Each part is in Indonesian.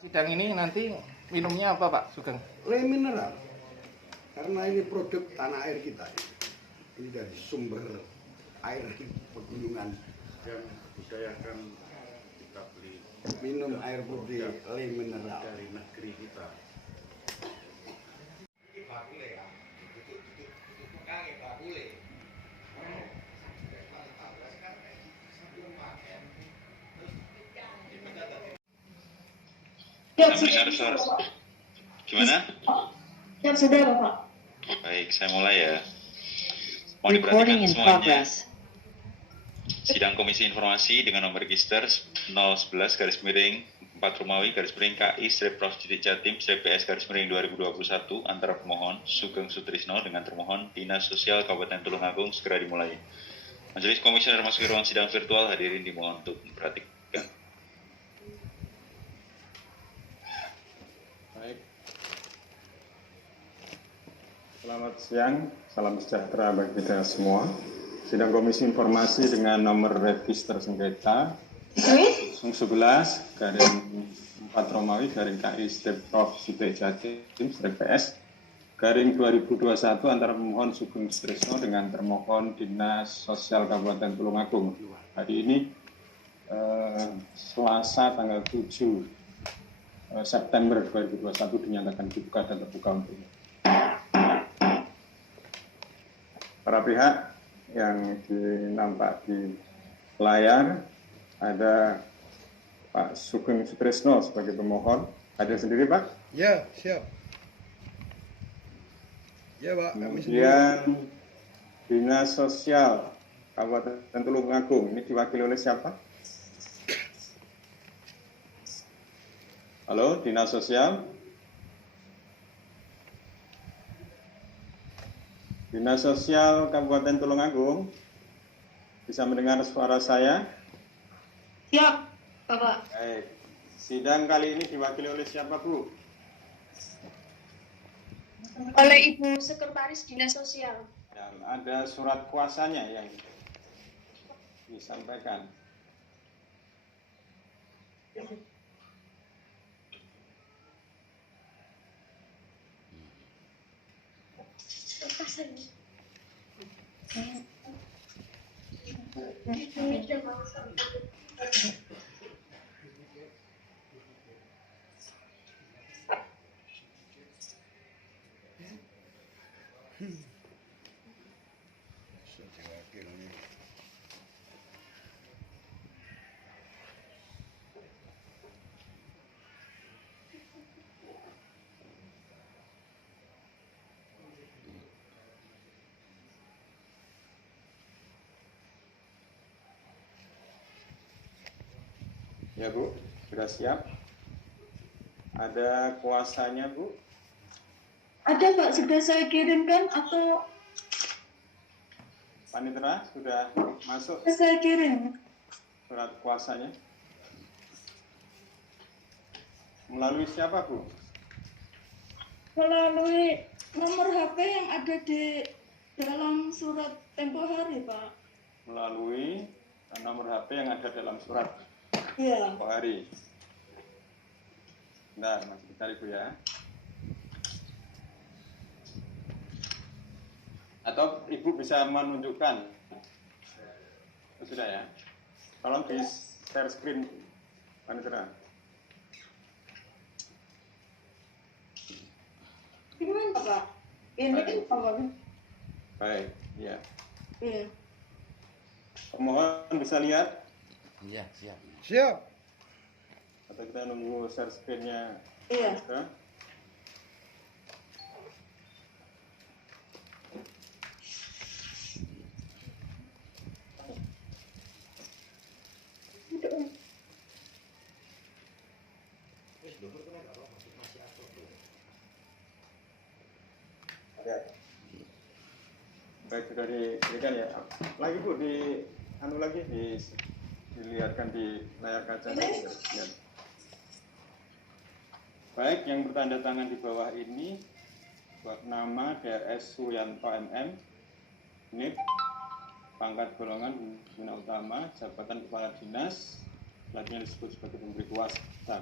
Sidang ini nanti minumnya apa Pak Sugeng? Le mineral, karena ini produk tanah air kita. Ini dari sumber air pegunungan. Dan budayakan kita beli Minum air putih le mineral dari negeri kita. Mendengar suara. Gimana? Ya sudah Bapak. Baik, saya mulai ya. Mohon diperhatikan semuanya. Sidang Komisi Informasi dengan nomor register 011 garis miring 4 Romawi garis miring KI Prof Jatim PS garis miring 2021 antara pemohon Sugeng Sutrisno dengan termohon Dinas Sosial Kabupaten Tulungagung segera dimulai. Majelis Komisioner masuk ke ruang sidang virtual, hadirin dimohon untuk memperhatikan. Baik. Selamat siang, salam sejahtera bagi kita semua. Sidang Komisi Informasi dengan nomor register sengketa 11 garing 4 Romawi garing KI Prof Jatim PS garing 2021 antara pemohon Sugeng Sutrisno dengan termohon Dinas Sosial Kabupaten Tulungagung. Hari ini Selasa tanggal 7 September 2021 dinyatakan dibuka dan terbuka untuk para pihak yang dinampak di layar. Ada Pak Sugeng Sutrisno sebagai pemohon. Hadir sendiri Pak? Ya, siap. Ya Pak, kami sendiri. Kemudian Dinas Sosial Kabupaten Tulungagung, ini diwakili oleh siapa? Halo, Dinas Sosial. Dinas Sosial Kabupaten Tulungagung, bisa mendengar suara saya? Siap Bapak. Baik. Sidang kali ini diwakili oleh siapa, Bu? Oleh Ibu Sekretaris Dinas Sosial. Yang ada surat kuasanya yang disampaikan. Ya Bu, sudah siap? Ada kuasanya Bu? Ada Pak, sudah saya kirimkan atau Panitera sudah masuk saya kirim? surat kuasanya? Melalui siapa Bu? Melalui nomor HP yang ada di dalam surat tempo hari Pak. Melalui nomor HP yang ada dalam surat Iya. tempo hari. Bentar, masih dicari Bu ya. Atau Ibu bisa menunjukkan? Sudah ya. Tolong di share screen, Panitera. Gimana Pak? Ini kan Bapak. Baik, ya. Iya. Pemohon bisa lihat? Iya, siap. Siap. Atau kita nunggu share screen-nya? Iya. Panitera? Ada. Baik, sudah diberikan ya. Lagi Bu, dilihatkan di layar kaca. Ya. Baik, yang bertanda tangan di bawah ini buat nama DRS Suyanto MM, NIP, pangkat golongan guna utama, jabatan kepala dinas, selanjutnya disebut sebagai pemberi kuasa.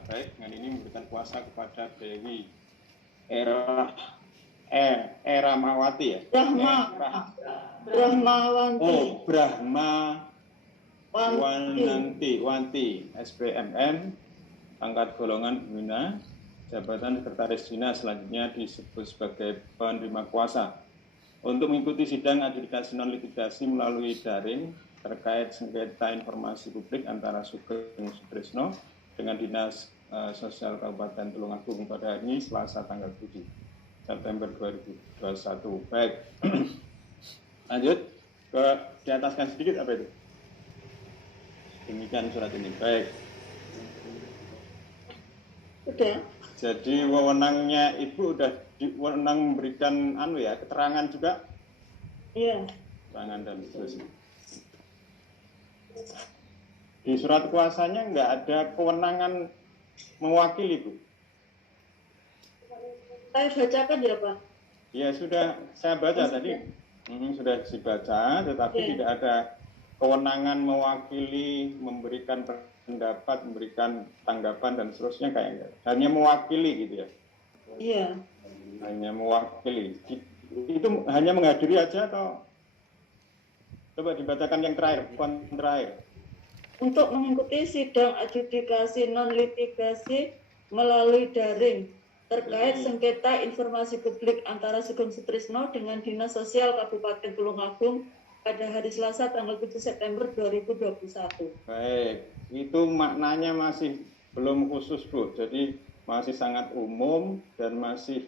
Baik, dengan ini memberikan kuasa kepada Dewi Eramawati ya? Brahmawanti. Oh, Wanti, SPMN, pangkat golongan Bina, jabatan sekretaris dinas, selanjutnya disebut sebagai penerima kuasa untuk mengikuti sidang adjudikasi non litigasi melalui daring terkait sengketa informasi publik antara Sugeng Sutrisno dengan Dinas Sosial Kabupaten Tulungagung pada hari ini Selasa tanggal 7 September 2021. Baik, lanjut ke di ataskan sedikit apa itu? Demikian surat ini. Baik. Udah. Jadi wewenangnya Ibu udah wewenang memberikan keterangan juga? Iya. Keterangan dan seterusnya. Di surat kuasanya nggak ada kewenangan mewakili, Bu. Saya bacakan ya, Pak. Ya sudah, saya baca tadi. Sudah dibaca, tetapi tidak ada kewenangan mewakili, memberikan pendapat, memberikan tanggapan dan seterusnya kayaknya. Hanya mewakili gitu ya. Iya. Hanya mewakili. Itu hanya menghadiri aja atau coba dibacakan yang terakhir, poin terakhir. Untuk mengikuti sidang adjudikasi non litigasi melalui daring terkait sengketa informasi publik antara Sugeng Sutrisno dengan Dinas Sosial Kabupaten Tulungagung pada hari Selasa tanggal 7 September 2021. Baik, itu maknanya masih belum khusus, Bu. Jadi masih sangat umum dan masih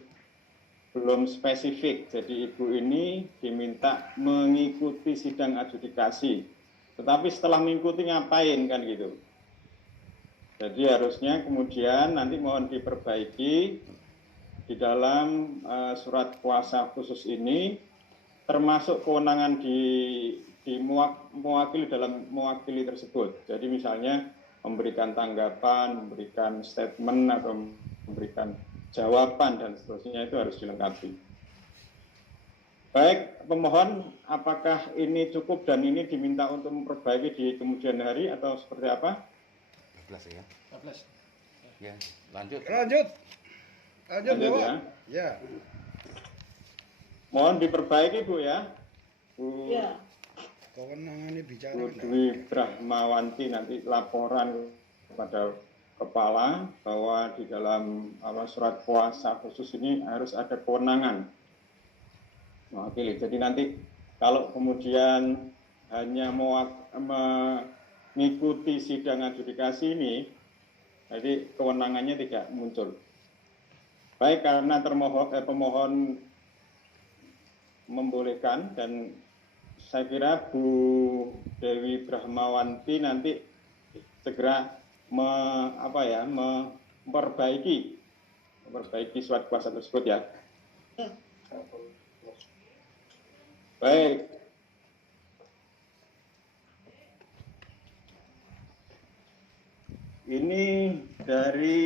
belum spesifik. Jadi Ibu ini diminta mengikuti sidang adjudikasi. Tetapi setelah mengikuti ngapain kan gitu. Jadi harusnya kemudian nanti mohon diperbaiki di dalam surat kuasa khusus ini, termasuk kewenangan mewakili dalam mewakili tersebut. Jadi misalnya memberikan tanggapan, memberikan statement atau memberikan jawaban dan seterusnya itu harus dilengkapi. Baik, pemohon, apakah ini cukup dan ini diminta untuk memperbaiki di kemudian hari atau seperti apa? 14 ya. 14. Ya, lanjut. Lanjut Lanjut ya. Ya. Mohon diperbaiki, Bu ya. Bu. Ya. Kewenangannya bicara. Bu Dwi Brahmawanti nanti laporan kepada kepala bahwa di dalam surat kuasa khusus ini harus ada kewenangan mewakili. Jadi nanti kalau kemudian hanya mengikuti sidang adjudikasi ini, jadi kewenangannya tidak muncul. Baik, karena pemohon membolehkan dan saya kira Bu Dewi Brahmawanti nanti segera memperbaiki surat kuasa tersebut ya. Baik. Ini dari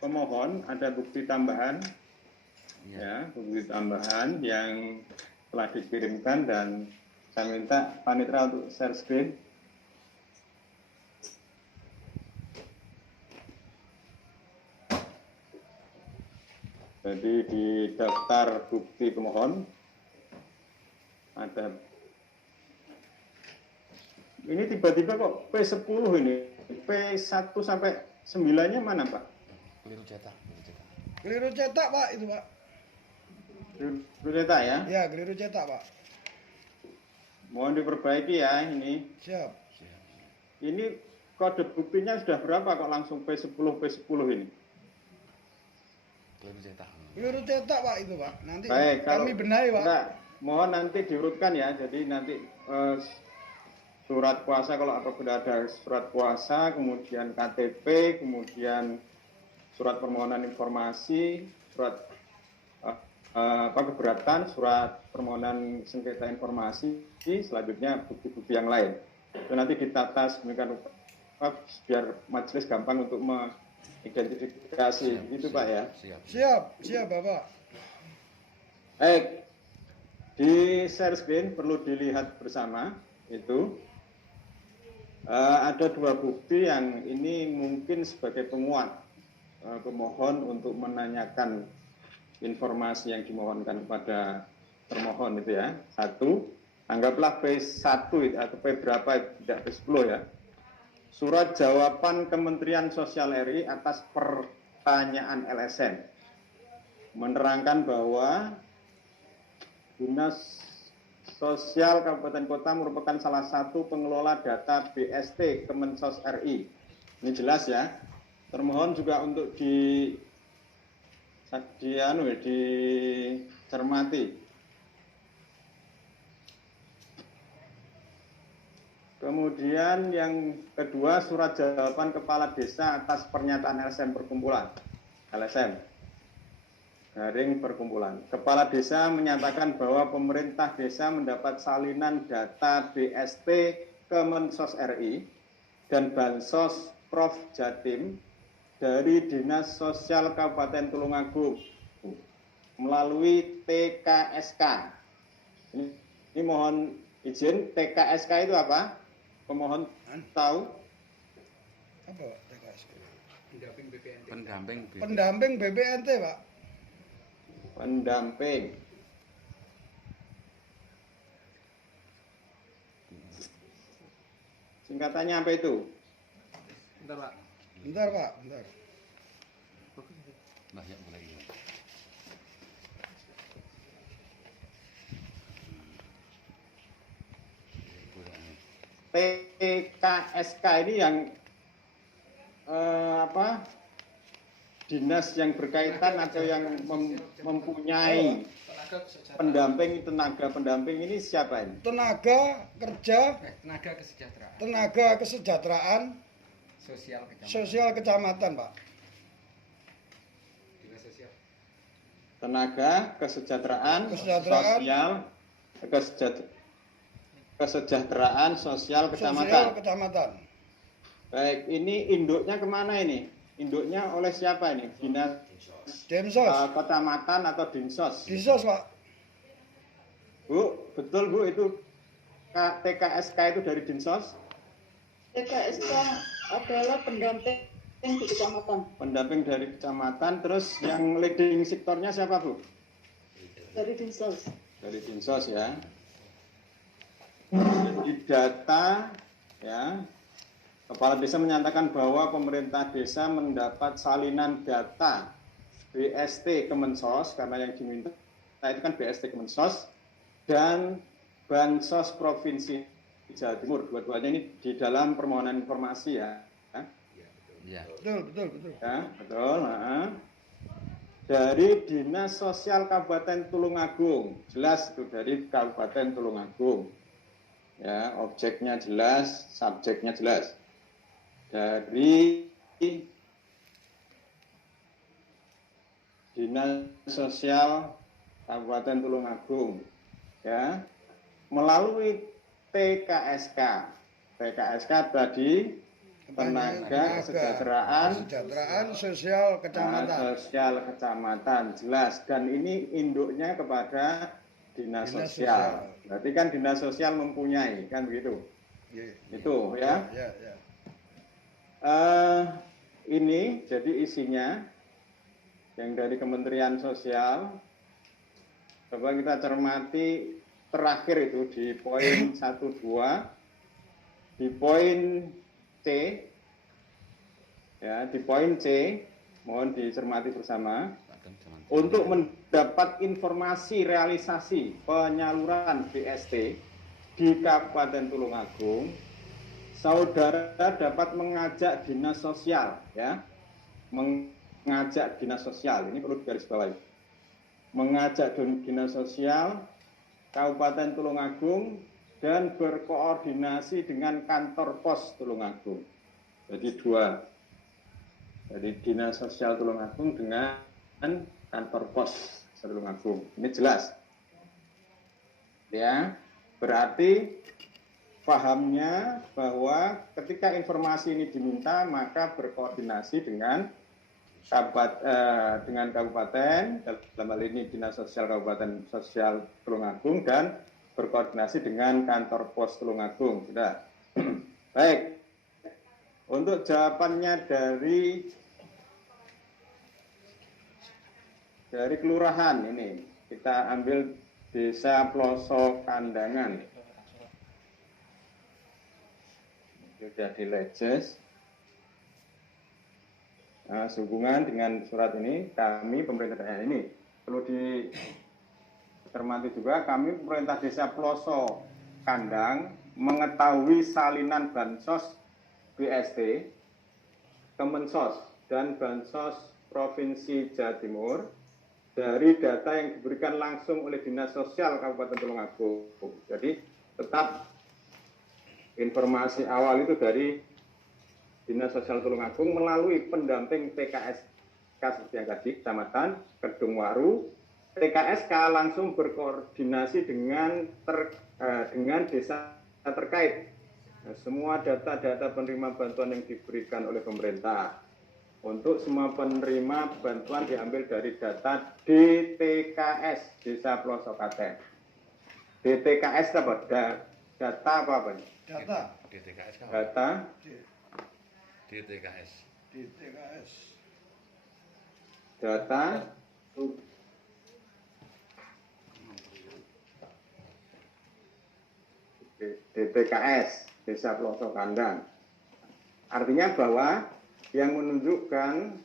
pemohon ada bukti tambahan, ya, bukti tambahan yang telah dikirimkan dan saya minta panitera untuk share screen. Jadi di daftar bukti pemohon ada, ini tiba-tiba kok P10 ini, P1 sampai 9-nya mana Pak? Keliru cetak. Keliru cetak Pak itu Pak. Keliru cetak ya? Ya, keliru cetak Pak. Mohon diperbaiki ya ini. Siap. Ini kode buktinya sudah berapa kok langsung P10 ini? Keliru cetak. Keliru cetak Pak itu Pak. Nanti Baik, kami benahi Pak. Enggak, mohon nanti diurutkan ya. Jadi nanti surat kuasa, kalau apabila ada surat kuasa, kemudian KTP, kemudian surat permohonan informasi, surat keberatan, surat permohonan sengketa informasi, selanjutnya bukti-bukti yang lain. Itu nanti ditata sedemikian rupa biar majelis gampang untuk mengidentifikasi, gitu Pak ya. Siap Bapak. Baik, di share screen perlu dilihat bersama itu. Ada dua bukti yang ini mungkin sebagai penguat pemohon untuk menanyakan informasi yang dimohonkan kepada termohon itu ya. Satu, anggaplah P1 atau P berapa, tidak P10 ya. Surat jawaban Kementerian Sosial RI atas pertanyaan LSM menerangkan bahwa Dinas Sosial Kabupaten Kota merupakan salah satu pengelola data BST Kemensos RI. Ini jelas ya. Termohon juga untuk dicermati. Kemudian yang kedua, surat jawaban Kepala Desa atas pernyataan LSM perkumpulan. LSM garing perkumpulan. Kepala Desa menyatakan bahwa pemerintah desa mendapat salinan data BST Kemensos RI dan Bansos Prof Jatim dari Dinas Sosial Kabupaten Tulungagung melalui TKSK. Ini mohon izin, TKSK itu apa? Pemohon tahu? Apa TKSK? Pendamping Pendamping BPNT, Pak. Pendamping. Singkatannya apa itu? Bentar, Pak. Nah, ya mulai. TKSK ini yang dinas yang berkaitan atau yang mempunyai pendamping, tenaga pendamping ini siapa ini? Tenaga kerja, tenaga kesejahteraan sosial kecamatan, Pak. Tenaga kesejahteraan sosial kecamatan. Baik, ini induknya kemana ini? Induknya oleh siapa ini? Dinas Dinsos. Kecamatan atau Dinsos? Dinsos, Pak. Bu, betul Bu, itu TKSK itu dari Dinsos? TKSK adalah pendamping di kecamatan. Pendamping dari kecamatan, terus yang leading sektornya siapa Bu? Dari Dinsos. Dari Dinsos ya. Di data ya, Kepala Desa menyatakan bahwa pemerintah desa mendapat salinan data BST Kemensos, karena yang diminta itu kan BST Kemensos, dan Bansos Provinsi Jawa Timur. Dua-duanya ini di dalam permohonan informasi ya. Ya. Betul. Ya, betul. Nah. Dari Dinas Sosial Kabupaten Tulungagung, jelas itu dari Kabupaten Tulungagung. Ya, objeknya jelas, subjeknya jelas. Dari Dinas Sosial Kabupaten Tulungagung, ya, melalui TKSK. TKSK tadi tenaga kesejahteraan sosial kecamatan. Jelas, dan ini induknya kepada Dinas Sosial. Berarti kan Dinas Sosial mempunyai, kan begitu? Itu ya. Ini jadi isinya yang dari Kementerian Sosial. Coba kita cermati terakhir itu di poin 1-2, di poin C, ya, di poin C, mohon dicermati bersama. Untuk mendapat informasi realisasi penyaluran BST di Kabupaten Tulungagung, saudara dapat mengajak dinas sosial, ya, mengajak dinas sosial, ini perlu digarisbawahi, mengajak dinas sosial Kabupaten Tulungagung dan berkoordinasi dengan kantor pos Tulungagung. Jadi dua, jadi dinas sosial Tulungagung dengan kantor pos Tulungagung. Ini jelas, ya. Berarti pahamnya bahwa ketika informasi ini diminta, maka berkoordinasi dengan kabupaten, dalam hal ini Dinas Sosial Kabupaten Sosial Tulungagung, dan berkoordinasi dengan kantor pos Tulungagung. Sudah. Baik, untuk jawabannya dari kelurahan ini, kita ambil Desa Ploso Kandangan. Sudah dilejes. Nah, sehubungan dengan surat ini, kami pemerintah daerah ini perlu dicermati juga, kami pemerintah Desa Ploso Kandang mengetahui salinan Bansos BST, Kemensos, dan Bansos Provinsi Jawa Timur dari data yang diberikan langsung oleh Dinas Sosial Kabupaten Tulungagung. Jadi tetap informasi awal itu dari Dinas Sosial Tulungagung melalui pendamping TKSK seperti yang tadi, Kecamatan Kedungwaru. TKSK langsung berkoordinasi dengan desa terkait. Nah, semua data-data penerima bantuan yang diberikan oleh pemerintah. Untuk semua penerima bantuan diambil dari data DTKS, Desa Ploso Katen. DTKS apa? Data apa? Data. DTKS kan? Data. DTKS. DTKS. Data. DTKS, Desa Ploso Kandang. Artinya bahwa yang menunjukkan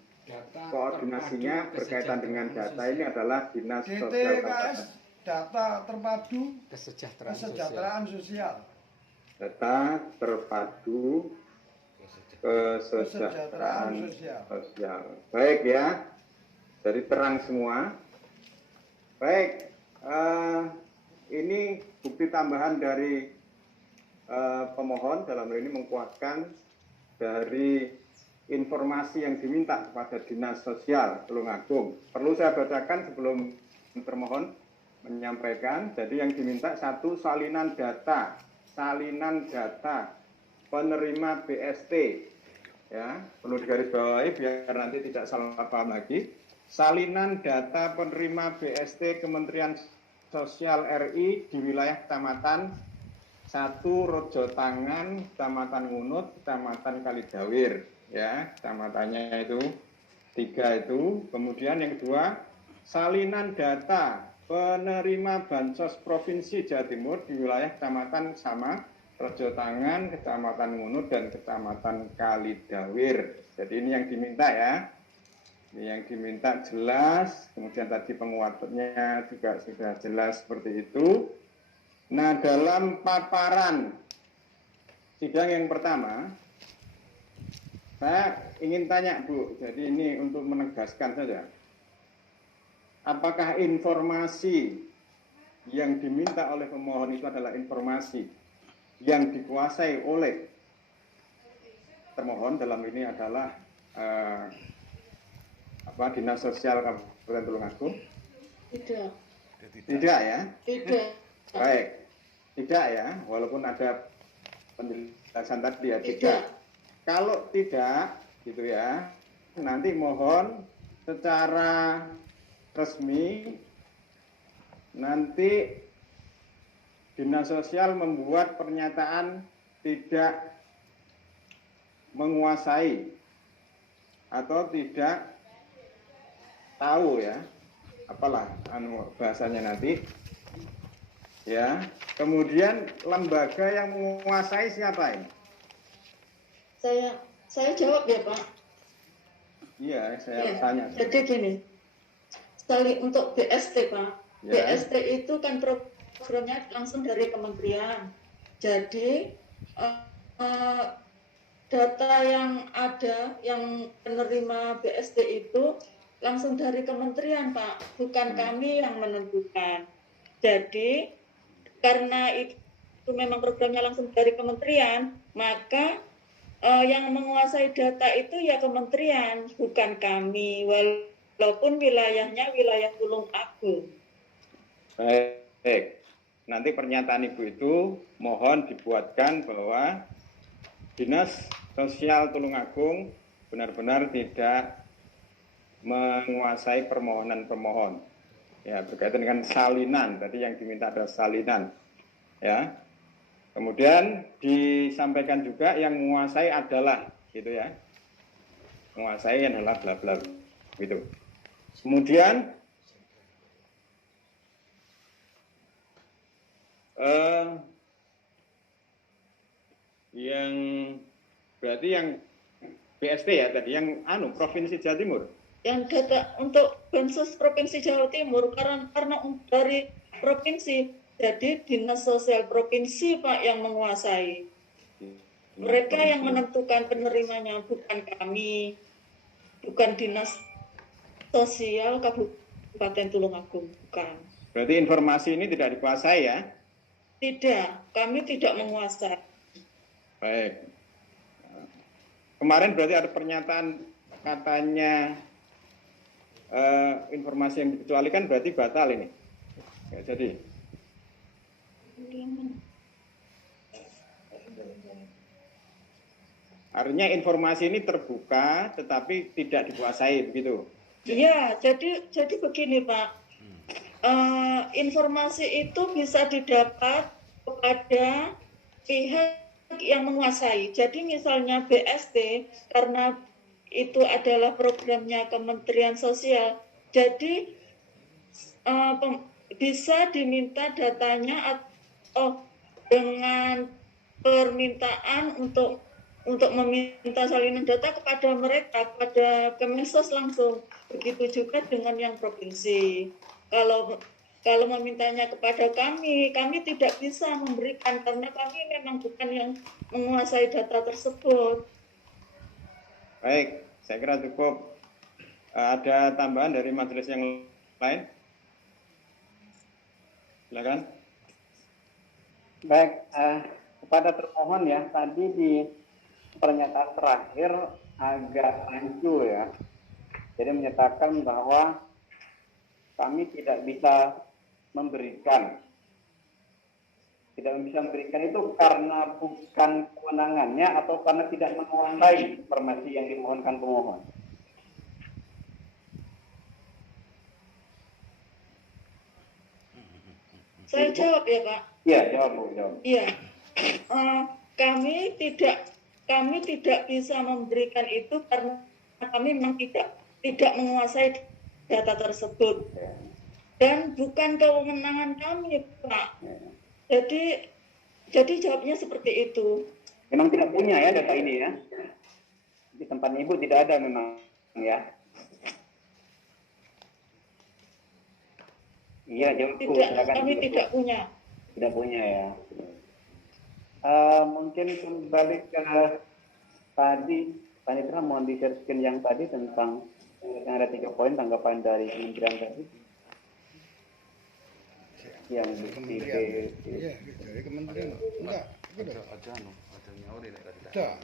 koordinasinya berkaitan dengan data ini adalah Dinas Sosial DTKS, Kabupaten. data terpadu Kesejahteraan sosial. Data terpadu kesejahteraan sosial. Baik ya, jadi terang semua. Baik, ini bukti tambahan dari pemohon dalam hal ini menguatkan dari informasi yang diminta kepada Dinas Sosial Tulungagung. Perlu saya bacakan sebelum termohon menyampaikan. Jadi yang diminta satu, salinan data penerima BST. Ya, perlu digarisbawahi biar nanti tidak salah paham lagi. Salinan data penerima BST Kementerian Sosial RI di wilayah Kecamatan 1 Rojotangan, Kecamatan Ngunut, Kecamatan Kalidawir, ya, kecamatannya itu 3 itu. Kemudian yang kedua, salinan data penerima Bansos Provinsi Jawa Timur di wilayah Kecamatan sama Rojotangan, Kecamatan Ngunut, dan Kecamatan Kalidawir. Jadi ini yang diminta ya. Ini yang diminta jelas, kemudian tadi penguatannya juga sudah jelas seperti itu. Nah, dalam paparan sidang yang pertama, saya ingin tanya Bu, jadi ini untuk menegaskan saja. Apakah informasi yang diminta oleh pemohon itu adalah informasi yang dikuasai oleh termohon, dalam ini adalah Dinas Sosial Kabupaten Tulungagung? Tidak. Tidak ya? Tidak. Baik, tidak ya, walaupun ada penjelasan tadi ya, tidak. Kalau tidak, gitu ya, nanti mohon secara resmi, nanti Dinas Sosial membuat pernyataan tidak menguasai atau tidak tahu ya, apalah bahasanya nanti. Ya, kemudian lembaga yang menguasai siapa ini? Saya jawab ya Pak. Iya, saya tanya. Jadi gini, untuk BST Pak, ya. BST itu kan programnya langsung dari kementerian. Jadi data yang ada, yang penerima BST itu langsung dari kementerian Pak, bukan kami yang menentukan. Jadi karena itu memang programnya langsung dari kementerian, maka yang menguasai data itu ya kementerian, bukan kami, walaupun wilayahnya wilayah Tulungagung. Baik, nanti pernyataan Ibu itu mohon dibuatkan bahwa Dinas Sosial Tulungagung benar-benar tidak menguasai permohonan pemohon. Ya, berkaitan dengan salinan, tadi yang diminta adalah salinan. Ya. Kemudian disampaikan juga yang menguasai adalah, gitu ya. Menguasai adalah bla bla, gitu. Kemudian yang berarti yang BST ya tadi, yang Provinsi Jawa Timur. Yang data untuk Bansos Provinsi Jawa Timur karena dari provinsi, jadi Dinas Sosial Provinsi Pak yang menguasai. Mereka yang menentukan penerimanya, bukan kami, bukan Dinas Sosial Kabupaten Tulungagung, bukan. Berarti informasi ini tidak dikuasai ya? Tidak, kami tidak menguasai. Baik. Kemarin berarti ada pernyataan katanya informasi yang dikecualikan berarti batal ini. Ya, jadi. Artinya informasi ini terbuka tetapi tidak dikuasai begitu. Iya, jadi begini Pak. Informasi itu bisa didapat kepada pihak yang menguasai. Jadi misalnya BST, karena itu adalah programnya Kementerian Sosial, jadi bisa diminta datanya atau dengan permintaan untuk meminta salinan data kepada mereka, kepada Kemensos langsung. Begitu juga dengan yang provinsi. Kalau memintanya kepada kami tidak bisa memberikan karena kami memang bukan yang menguasai data tersebut. Baik, saya kira cukup. Ada tambahan dari majelis yang lain? Silakan. Baik, kepada termohon ya, tadi di pernyataan terakhir agak rancu ya. Jadi menyatakan bahwa kami tidak bisa memberikan. Tidak bisa memberikan itu karena bukan kewenangannya atau karena tidak menguasai informasi yang dimohonkan pemohon. Saya jawab ya Pak. Iya, jawab Bu, jawab. Iya, kami tidak bisa memberikan itu karena kami memang tidak menguasai data tersebut dan bukan kewenangan kami Pak. Jadi jawabnya seperti itu. Memang tidak punya ya data ini ya. Di tempat Ibu tidak ada memang ya. Iya, jawab Bu. Kami tidak punya. Tidak punya ya. Mungkin kembali ke tadi, Panitra mohon di-share yang tadi tentang yang ada 3 poin tanggapan dari Kementerian tadi. Yang Kementerian. Iya, dari Kementerian. Enggak,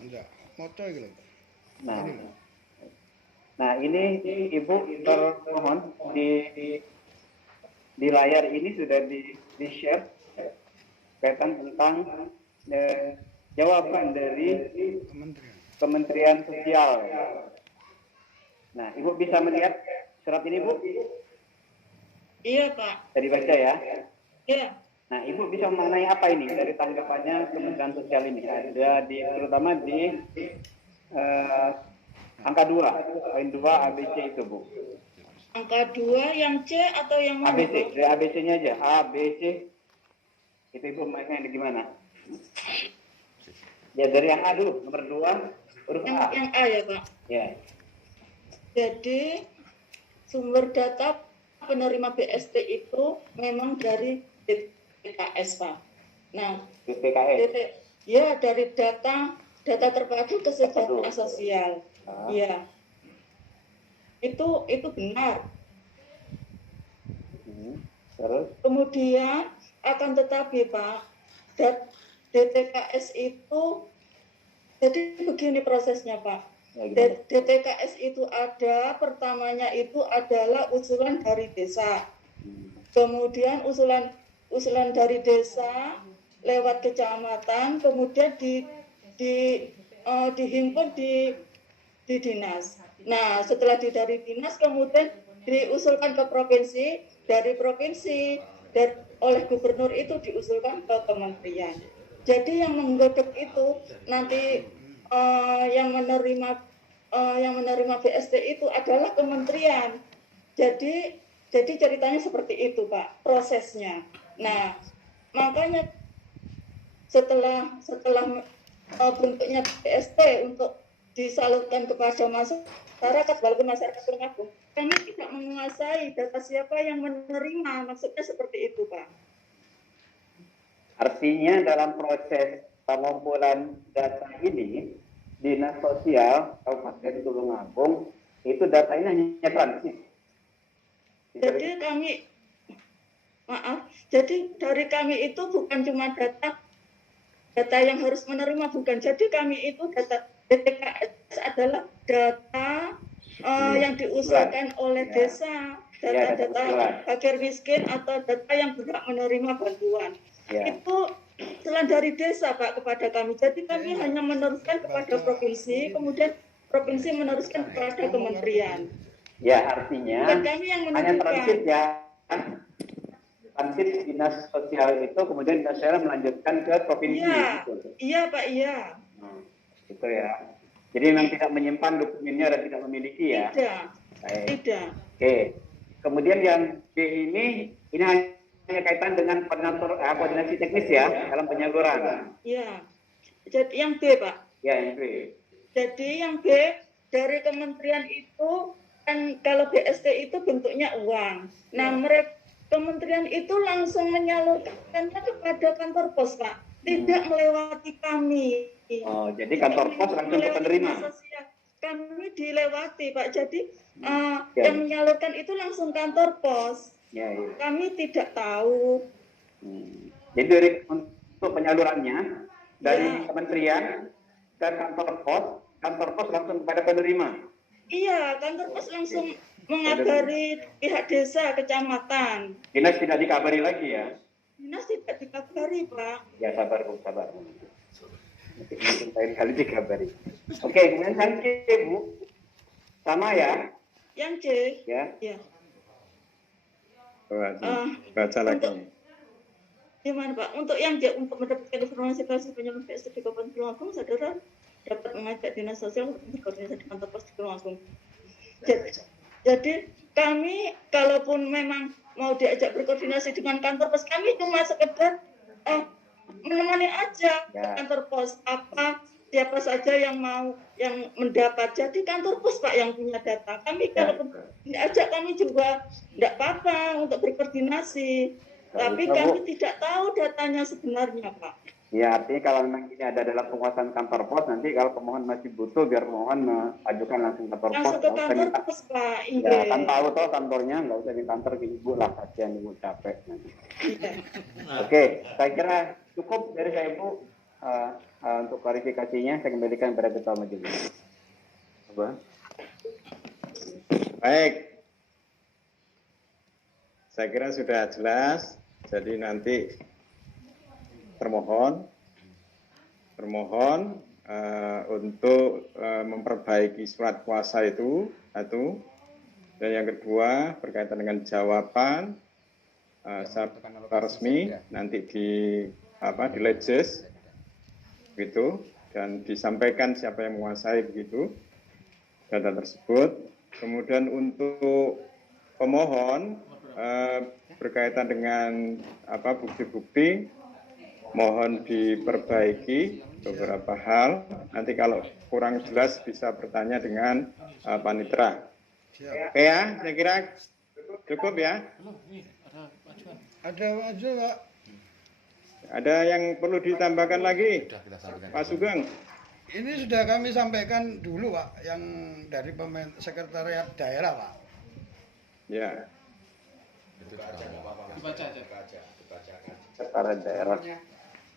enggak. Moco gitu. Nah, ini Ibu termohon di layar ini sudah di-share kaitan tentang jawaban dari Kementerian Sosial. Nah, Ibu bisa melihat surat ini, Bu? Iya, Pak. Bisa dibaca ya? Iya. Nah, Ibu bisa mengenai apa ini dari tanggapannya Kementerian Sosial ini? Ada terutama di angka 2, poin 2 ABC itu, Bu. Angka 2 yang C atau yang mana? ABC, dari ABC-nya aja. A, B, C. Itu Ibu mainnya gimana? Ya, dari yang A dulu, nomor 2, huruf A. Yang A ya, Pak? Ya. Jadi, sumber data penerima BST itu memang dari DTKS, Pak. Nah, DTKS? Ya, dari data terpadu kesejahteraan sosial. Iya. Itu benar. Terus? Kemudian akan tetapi Pak, DTKS itu jadi begini prosesnya Pak. DTKS itu ada, pertamanya itu adalah usulan dari desa. Kemudian usulan dari desa lewat kecamatan, kemudian dihimpun di dinas. Nah, setelah dari dinas kemudian diusulkan ke provinsi, dari provinsi oleh gubernur itu diusulkan ke kementerian. Jadi yang menggodok itu nanti yang menerima BST itu adalah kementerian. Jadi ceritanya seperti itu, Pak, prosesnya. Nah, makanya setelah bentuknya BST untuk disalurkan kepada masyarakat, walaupun masyarakat mengaku, kami tidak menguasai data siapa yang menerima, maksudnya seperti itu, Pak. Artinya dalam proses pengumpulan data ini, Dinas Sosial Kabupaten Tulungagung itu data ini hanya transit. Jadi dari kami itu bukan cuma data yang harus menerima, bukan. Jadi kami itu data DTKS adalah data yang diusahakan oleh desa, data fakir miskin atau data yang berhak menerima bantuan. Itu selain dari desa, Pak, kepada kami. Jadi kami hanya meneruskan kepada provinsi, kemudian provinsi meneruskan kepada kementerian. Ya, artinya kami yang hanya transit ya. Transit Dinas Sosial itu kemudian Dinas Sosial melanjutkan ke provinsi. Iya, gitu. Iya, Pak, iya. Gitu ya. Jadi memang tidak menyimpan dokumennya dan tidak memiliki ya. Tidak. Oke. Kemudian yang B ini hanya kaitan dengan koordinasi teknis ya dalam penyaluran. Iya. Jadi yang B, Pak. Ya, yang B. Jadi yang B dari kementerian itu kan kalau BST itu bentuknya uang. Nah, kementerian itu langsung menyalurkannya kepada kantor pos, Pak. Tidak melewati kami. Oh, jadi kantor pos langsung ke penerima. Kami dilewati, Pak. Jadi yang menyalurkan itu langsung kantor pos. Ya. Kami tidak tahu. Jadi untuk penyalurannya dari kementerian ke kantor pos langsung kepada penerima. Iya, kantor pos langsung mengabari pihak desa, kecamatan. Dinas tidak dikabari lagi ya? Dinas tidak dikabari, Pak. Ya, sabar. Mungkin lain kali dikabari. Oke, kemudian yang C, Bu. Sama ya? Yang C. Ya. Baca lagi. Gimana, Pak? Untuk yang C, untuk mendapatkan informasi kasus penyelundupan BST di Kabupaten Tulungagung, saudara dapat mengajak Dinas Sosial untuk berkoordinasi di kantor pos di Tulungagung. Jadi kami kalaupun memang mau diajak berkoordinasi dengan kantor pos, kami cuma sekedar menemani aja ke kantor pos, siapa saja yang mau yang mendapat. Jadi kantor pos, Pak, yang punya data. Kami kalaupun diajak, kami juga tidak apa-apa untuk berkoordinasi, tapi kami tidak tahu datanya sebenarnya, Pak. Ya, artinya kalau memang ini ada dalam penguasaan kantor pos, nanti kalau pemohon masih butuh, biar pemohon mengajukan langsung kantor pos. Langsung ke kantor pos, Pak. Ya, kan tahu toh kantornya, nggak usah di kantor ke Ibu lah, kasihan Ibu capek. Oke, saya kira cukup dari saya, Bu. Untuk klarifikasinya, saya kembalikan pada Ketua Majelis. Baik. Saya kira sudah jelas. Jadi nanti termohon untuk memperbaiki surat kuasa itu satu, dan yang kedua berkaitan dengan jawaban secara resmi nanti di leges begitu, dan disampaikan siapa yang menguasai begitu data tersebut. Kemudian untuk pemohon berkaitan dengan bukti-bukti, mohon diperbaiki beberapa hal. Nanti kalau kurang jelas bisa bertanya dengan panitera. Oke ya, saya kira cukup ya. Ada aja, Pak. Ada yang perlu ditambahkan lagi, Pak Sugeng? Ini sudah kami sampaikan dulu, Pak, yang dari sekretariat daerah, Pak. Ya. Dibaca aja. Sekretariat daerah.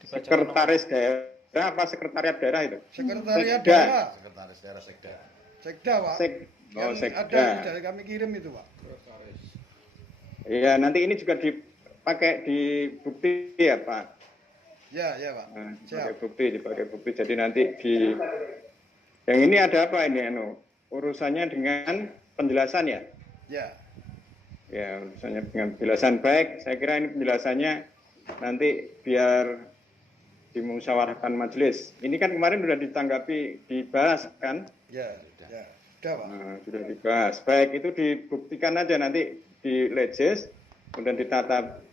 Sekretaris daerah apa sekretariat daerah itu? Sekretariat daerah. Sekretaris daerah Sekda. Sekda, Pak. Yang Sekda. ada sudah kami kirim itu, Pak. Iya, nanti ini juga dipakai di bukti ya, Pak. Ya, Pak. Dipakai bukti. Jadi nanti yang ini ada apa ini, urusannya dengan penjelasan ya? Ya. Ya, urusannya dengan penjelasan. Baik, saya kira ini penjelasannya nanti biar dimusyawarahkan majelis. Ini kan kemarin sudah ditanggapi, dibahas kan? Ya, udah Pak. Nah, sudah dibahas. Baik, itu dibuktikan aja nanti di Lejes, kemudian ditata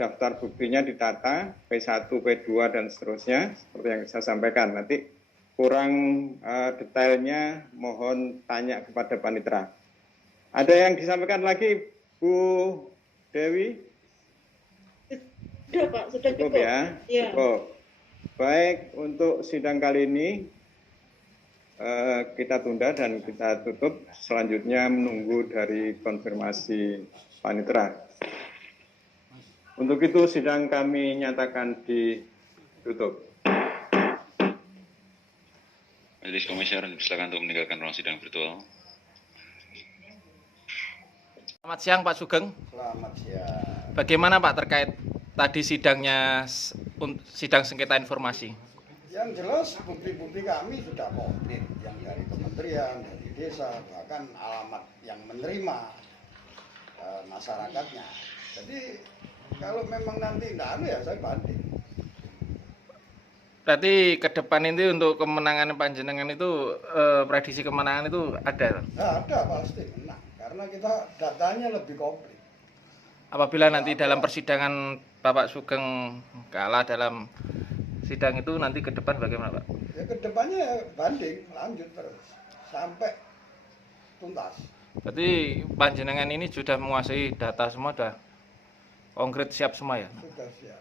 daftar buktinya, ditata P1, P2 dan seterusnya seperti yang saya sampaikan. Nanti kurang detailnya mohon tanya kepada panitera. Ada yang disampaikan lagi Bu Dewi? Sudah Pak, sudah Cukup cukup. ya? Ya. Cukup. Baik, untuk sidang kali ini kita tunda dan kita tutup. Selanjutnya menunggu dari konfirmasi panitera. Untuk itu sidang kami nyatakan ditutup. Majelis Komisioner silakan untuk meninggalkan ruang sidang virtual. Selamat siang Pak Sugeng. Selamat siang. Bagaimana Pak terkait tadi sidangnya sidang sengketa informasi? Yang jelas bukti-bukti kami sudah komplit, yang dari kementerian, dari desa, bahkan alamat yang menerima masyarakatnya. Jadi kalau memang nanti tidak ada ya saya banding. Berarti ke depan ini untuk kemenangan panjenengan itu prediksi kemenangan itu ada. Nah, ada pasti menang karena kita datanya lebih komplit. Apabila nanti dalam persidangan Bapak Sugeng kalah dalam sidang itu nanti ke depan bagaimana Pak? Ya ke depannya ya banding lanjut terus sampai tuntas. Berarti panjenengan ini sudah menguasai data semua, sudah konkret siap semua ya? Sudah siap.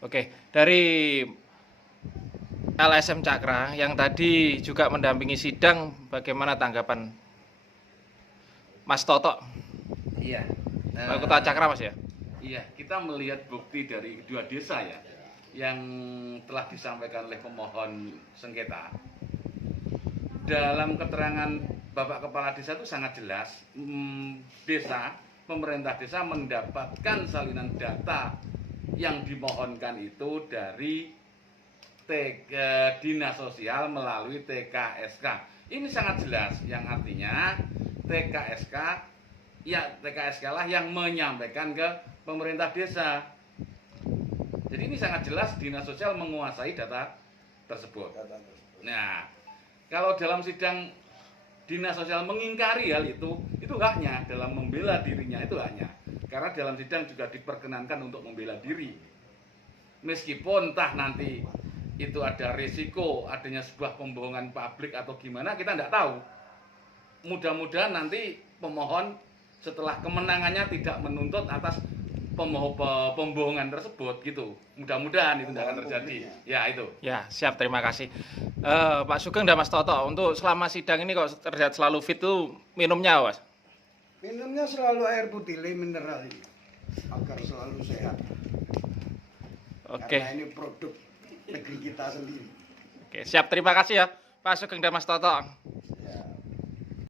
Oke, dari LSM Cakra yang tadi juga mendampingi sidang, bagaimana tanggapan Mas Toto? Iya. Wali Kota Cakra Mas ya? Iya, kita melihat bukti dari dua desa ya yang telah disampaikan oleh pemohon sengketa. Dalam keterangan Bapak Kepala Desa itu sangat jelas, pemerintah desa mendapatkan salinan data yang dimohonkan itu dari Dinas Sosial melalui TKSK. Ini sangat jelas, yang artinya TKSK lah yang menyampaikan ke pemerintah desa. Jadi ini sangat jelas Dinas Sosial menguasai data tersebut. Nah, kalau dalam sidang Dinas Sosial mengingkari hal itu haknya dalam membela dirinya, itu haknya. Karena dalam sidang juga diperkenankan untuk membela diri. Meskipun entah nanti itu ada risiko adanya sebuah pembohongan publik atau gimana, kita tidak tahu. Mudah-mudahan nanti pemohon setelah kemenangannya tidak menuntut atas pembohongan tersebut gitu. Mudah-mudahan itu tidak akan terjadi. Ya itu. Ya, siap, terima kasih. Pak Sugeng dan Mas Toto, untuk selama sidang ini kok terlihat selalu fit itu minumnya Mas? Minumnya selalu air putih mineral ini agar selalu sehat. Oke. Karena ini produk negeri kita sendiri. Oke, siap, terima kasih ya Pak Sugeng dan Mas Toto.